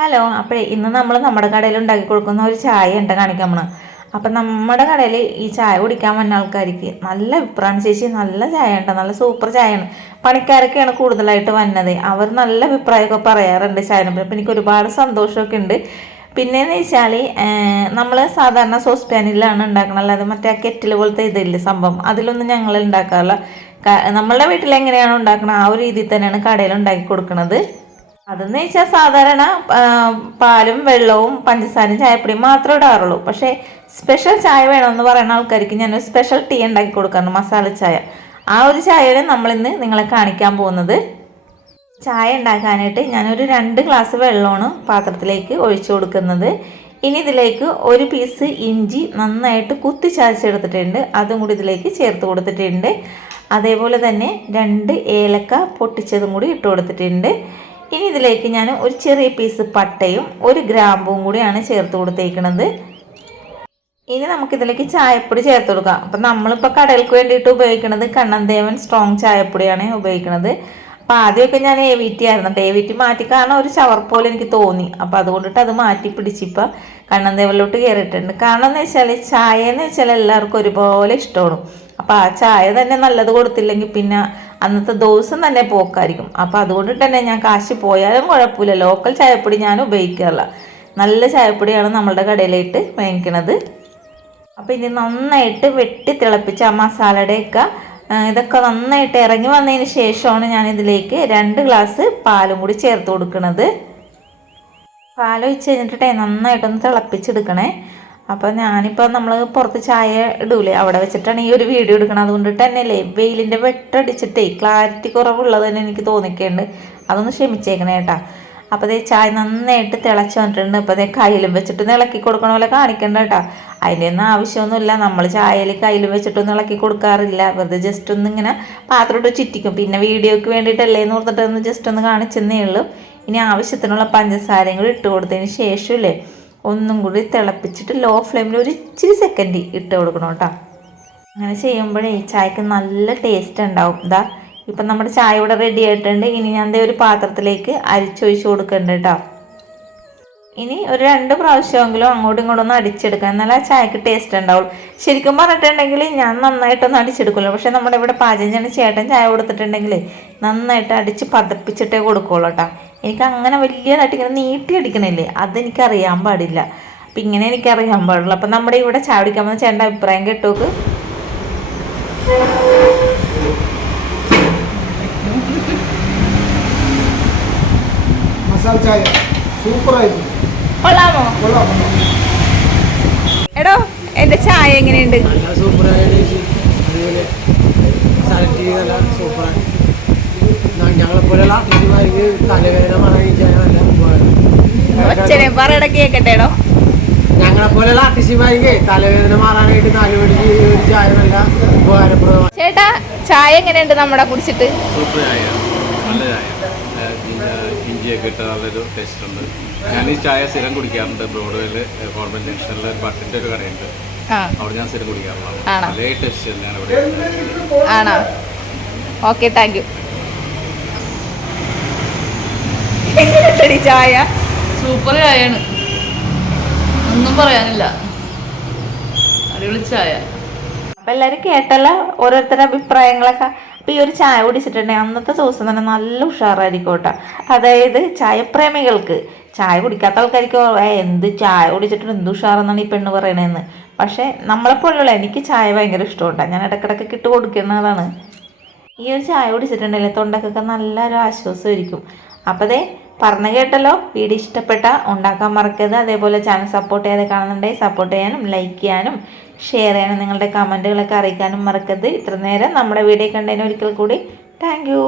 Hello. അപ്പോൾ ഇന്ന് നമ്മൾ നമ്മുടെ കടയിൽ ഉണ്ടാക്കി കൊടുക്കുന്ന ഒരു ചായ ഉണ്ട് കാണിക്കാൻ പോണത്. അപ്പം നമ്മുടെ കടയിൽ ഈ ചായ കുടിക്കാൻ വന്ന ആൾക്കാർക്ക് നല്ല അഭിപ്രായം. ചേച്ചി നല്ല ചായ ഉണ്ട്, നല്ല സൂപ്പർ ചായയാണ്. പണിക്കാരൊക്കെയാണ് കൂടുതലായിട്ട് വന്നത്. അവർ നല്ല അഭിപ്രായമൊക്കെ പറയാറുണ്ട് ചായനെ. അപ്പം എനിക്ക് ഒരുപാട് സന്തോഷമൊക്കെ ഉണ്ട്. പിന്നെയെന്ന് വെച്ചാൽ നമ്മൾ സാധാരണ സോസ് പാനിലാണ് ഉണ്ടാക്കണം, അല്ലാതെ മറ്റേ കെറ്റിൽ പോലത്തെ ഇതില്ല സംഭവം, അതിലൊന്നും ഞങ്ങൾ ഉണ്ടാക്കാറില്ല. നമ്മളുടെ വീട്ടിൽ എങ്ങനെയാണോ ഉണ്ടാക്കുന്നത് ആ ഒരു രീതിയിൽ തന്നെയാണ് കടയിൽ ഉണ്ടാക്കി കൊടുക്കുന്നത്. അതെന്ന് വെച്ചാൽ സാധാരണ പാലും വെള്ളവും പഞ്ചസാരയും ചായപ്പൊടിയും മാത്രമേ ഇടാറുള്ളൂ. പക്ഷേ സ്പെഷ്യൽ ചായ വേണമെന്ന് പറയുന്ന ആൾക്കാർക്ക് ഞാനൊരു സ്പെഷ്യൽ ടീ ഉണ്ടാക്കി കൊടുക്കാറുണ്ട്, മസാല ചായ. ആ ഒരു ചായയാണ് നമ്മളിന്ന് നിങ്ങളെ കാണിക്കാൻ പോകുന്നത്. ചായ ഉണ്ടാക്കാനായിട്ട് ഞാനൊരു 2 ഗ്ലാസ് വെള്ളമാണ് പാത്രത്തിലേക്ക് ഒഴിച്ചു കൊടുക്കുന്നത്. ഇനി ഇതിലേക്ക് ഒരു പീസ് ഇഞ്ചി നന്നായിട്ട് കുത്തി ചതച്ചെടുത്തിട്ടുണ്ട്, അതും കൂടി ഇതിലേക്ക് ചേർത്ത് കൊടുത്തിട്ടുണ്ട്. അതേപോലെ തന്നെ 2 ഏലക്ക പൊട്ടിച്ചതും കൂടി ഇട്ട് കൊടുത്തിട്ടുണ്ട്. ഇനി ഇതിലേക്ക് ഞാൻ ഒരു ചെറിയ പീസ് പട്ടയും 1 ഗ്രാമ്പും കൂടിയാണ് ചേർത്ത് കൊടുത്തേക്കുന്നത്. ഇനി നമുക്കിതിലേക്ക് ചായപ്പൊടി ചേർത്ത് കൊടുക്കാം. അപ്പം നമ്മളിപ്പോൾ കടകൾക്ക് വേണ്ടിയിട്ട് ഉപയോഗിക്കുന്നത് കണ്ണൻദേവൻ സ്ട്രോങ് ചായപ്പൊടിയാണ് ഉപയോഗിക്കുന്നത്. അപ്പം ആദ്യമൊക്കെ ഞാൻ AVT ആയിരുന്നു. AVT മാറ്റി കാരണം ഒരു ചവർ പോലെ എനിക്ക് തോന്നി. അപ്പം അതുകൊണ്ടിട്ട് അത് മാറ്റി പിടിച്ചിപ്പോൾ കണ്ണൻദേവനിലോട്ട് കയറിയിട്ടുണ്ട്. കാരണം എന്ന് വെച്ചാൽ ചായ എന്ന് വെച്ചാൽ എല്ലാവർക്കും ഒരുപോലെ ഇഷ്ടമാണ്. അപ്പം ആ ചായ തന്നെ നല്ലത് കൊടുത്തില്ലെങ്കിൽ പിന്നെ അന്നത്തെ ദിവസം തന്നെ പോക്കായിരിക്കും. അപ്പം അതുകൊണ്ടിട്ട് തന്നെ ഞാൻ കാശ് പോയാലും കുഴപ്പമില്ല, ലോക്കൽ ചായപ്പൊടി ഞാൻ ഉപയോഗിക്കാറില്ല. നല്ല ചായപ്പൊടിയാണ് നമ്മളുടെ കടയിലായിട്ട് വാങ്ങിക്കണത്. അപ്പം ഇനി നന്നായിട്ട് വെട്ടി തിളപ്പിച്ച് ആ മസാലയുടെയൊക്കെ ഇതൊക്കെ നന്നായിട്ട് ഇറങ്ങി വന്നതിന് ശേഷമാണ് ഞാൻ ഇതിലേക്ക് 2 ഗ്ലാസ് പാലും കൂടി ചേർത്ത് കൊടുക്കുന്നത്. പാൽ ഒഴിച്ച് കഴിഞ്ഞിട്ടേ നന്നായിട്ടൊന്ന് തിളപ്പിച്ചെടുക്കണേ. അപ്പോൾ ഞാനിപ്പോൾ നമ്മൾ പുറത്ത് ചായ ഇടൂലേ, അവിടെ വെച്ചിട്ടാണ് ഈ ഒരു വീഡിയോ എടുക്കണം. അതുകൊണ്ടിട്ട് തന്നെ അല്ലേ വെയിലിൻ്റെ വെട്ടടിച്ചിട്ടേ ക്ലാരിറ്റി കുറവുള്ളത് തന്നെ എനിക്ക് തോന്നിക്കുന്നുണ്ട്. അതൊന്ന് ക്ഷമിച്ചേക്കണേ കേട്ടാ. അപ്പോൾ അതേ ചായ നന്നായിട്ട് തിളച്ച് വന്നിട്ടുണ്ട്. അപ്പോൾ അതേ കയ്യിലും വെച്ചിട്ട് ഇളക്കി കൊടുക്കണ പോലെ കാണിക്കണ്ട കേട്ടോ. അതിൻ്റെ ഒന്നും ആവശ്യമൊന്നുമില്ല. നമ്മൾ ചായയിൽ കയ്യിലും വെച്ചിട്ടൊന്നും ഇളക്കി കൊടുക്കാറില്ല. വെറുതെ ജസ്റ്റ് ഒന്ന് ഇങ്ങനെ പാത്രമിട്ട് ചുറ്റിക്കും. പിന്നെ വീഡിയോയ്ക്ക് വേണ്ടിയിട്ടല്ലേ എന്ന് ഓർത്തിട്ട് ഒന്ന് ജസ്റ്റ് ഒന്ന് കാണിച്ചെന്നേ ഉള്ളൂ. ഇനി ആവശ്യത്തിനുള്ള പഞ്ചസാരയും കൂടി ഇട്ട് കൊടുത്തതിന് ശേഷമല്ലേ ഒന്നും കൂടി തിളപ്പിച്ചിട്ട് ലോ ഫ്ലെയിമിൽ ഒരു ഇച്ചിരി സെക്കൻഡ് ഇട്ട് കൊടുക്കണം കേട്ടോ. അങ്ങനെ ചെയ്യുമ്പോഴേ ചായക്ക് നല്ല ടേസ്റ്റ് ഉണ്ടാവും. ഇതാ ഇപ്പം നമ്മുടെ ചായ ഇവിടെ റെഡി ആയിട്ടുണ്ട്. ഇനി ഞാൻ ഒരു പാത്രത്തിലേക്ക് അരിച്ചൊഴിച്ച് കൊടുക്കുന്നുണ്ട് കേട്ടോ. ഇനി ഒരു 2 പ്രാവശ്യമെങ്കിലും അങ്ങോട്ടും ഇങ്ങോട്ടും ഒന്ന് അടിച്ചെടുക്കണം, എന്നാൽ ആ ചായക്ക് ടേസ്റ്റ് ഉണ്ടാവുള്ളൂ. ശരിക്കും പറഞ്ഞിട്ടുണ്ടെങ്കിൽ ഞാൻ നന്നായിട്ടൊന്നും അടിച്ചെടുക്കുള്ളൂ. പക്ഷേ നമ്മുടെ ഇവിടെ പാചകം ചെയ്യുന്ന ചേട്ടൻ ചായ കൊടുത്തിട്ടുണ്ടെങ്കിൽ നന്നായിട്ട് അടിച്ച് പതപ്പിച്ചിട്ടേ കൊടുക്കുള്ളൂ കേട്ടോ. എനിക്ക് അങ്ങനെ വലിയതായിട്ട് ഇങ്ങനെ നീട്ടി അടിക്കണില്ലേ, അതെനിക്കറിയാൻ പാടില്ല. അപ്പം ഇങ്ങനെ എനിക്കറിയാൻ പാടുള്ളൂ. അപ്പം നമ്മുടെ ഇവിടെ ചായ കുടിക്കാൻ വന്ന ചേട്ടൻ്റെ അഭിപ്രായം കേട്ടോക്ക്. മസാല ചായ സൂപ്പറായിരുന്നു. കൊള്ളാമോ? എടോ എൻ്റെ ചായ എങ്ങനെയുണ്ട്? പറയട കേക്കട്ടെടോ. ഞങ്ങളെ പോലെയുള്ള ആർട്ടിസ്റ്റുമാർക്ക് തലവേദന മാറാനായിട്ട് 4 മണിക്ക് ഒരു ചായ നല്ല ഉപകാരപ്രദമാണ്. ചേട്ടാ ചായ എങ്ങനെയുണ്ട് നമ്മുടെ കുടിച്ചിട്ട്? സൂപ്പർ ചായ, നല്ല ചായ, ഇഞ്ചിയൊക്കെ ഇട്ട് നല്ലൊരു ടേസ്റ്റ് ഉണ്ട്. ഞാൻ ഈ ചായ സ്ഥിരം കുടിക്കാറുണ്ട്. ബ്രോഡ്വേയിൽ ഗവൺമെന്റ് ജംഗ്ഷനിൽ ബട്ടിൻ്റെ ഒരു കടയുണ്ട്, അവിടെ ഞാൻ സ്ഥിരം കുടിക്കാറുണ്ട്. അതേ ടേസ്റ്റ് തന്നെയാണ് ഇവിടെ. ആണോ? Okay, thank you. ചായ സൂപ്പർ ചായയാണ്, ഒന്നും പറയാനില്ല, അടിപൊളി ചായ. അപ്പം എല്ലാവരും കേട്ടല്ലോ ഓരോരുത്തരുടെ അഭിപ്രായങ്ങളൊക്കെ. അപ്പം ഈ ഒരു ചായ കുടിച്ചിട്ടുണ്ടെങ്കിൽ അന്നത്തെ ദിവസം തന്നെ നല്ല ഉഷാറായിരിക്കും കേട്ടോ. അതായത് ചായപ്രേമികൾക്ക്, ചായ കുടിക്കാത്ത ആൾക്കാർക്ക് എന്ത് ചായ കുടിച്ചിട്ടുണ്ട് എന്ത് ഉഷാറെന്നാണ് ഈ പെണ്ണ് പറയണതെന്ന്. പക്ഷേ നമ്മളെപ്പോലുള്ള എനിക്ക് ചായ ഭയങ്കര ഇഷ്ടമുണ്ടാകും. ഞാൻ ഇടയ്ക്കിടയ്ക്ക് ഇട്ട് കൊടുക്കുന്നതാണ്. ഈ ഒരു ചായ കുടിച്ചിട്ടുണ്ടെങ്കിൽ തൊണ്ടക്കൊക്കെ നല്ലൊരു ആശ്വാസമായിരിക്കും. അപ്പോൾ അതേ പറഞ്ഞു കേട്ടല്ലോ. വീഡിയോ ഇഷ്ടപ്പെട്ട ഉണ്ടാക്കാൻ മറക്കരുത്. അതേപോലെ ചാനൽ സപ്പോർട്ട് ചെയ്യാതെ കാണുന്നുണ്ടെങ്കിൽ സപ്പോർട്ട് ചെയ്യാനും ലൈക്ക് ചെയ്യാനും ഷെയർ ചെയ്യാനും നിങ്ങളുടെ കമൻറ്റുകളൊക്കെ അറിയിക്കാനും മറക്കരുത്. ഇത്ര നേരം നമ്മുടെ വീഡിയോ കണ്ടതിന് ഒരിക്കൽ കൂടി താങ്ക് യു.